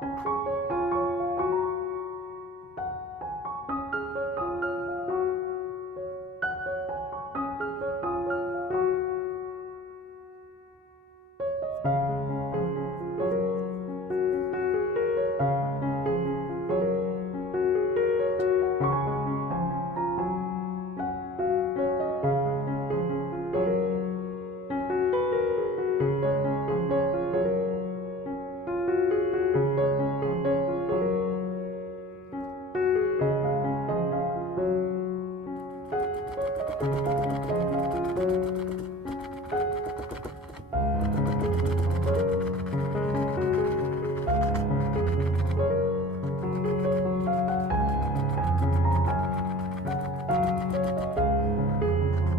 you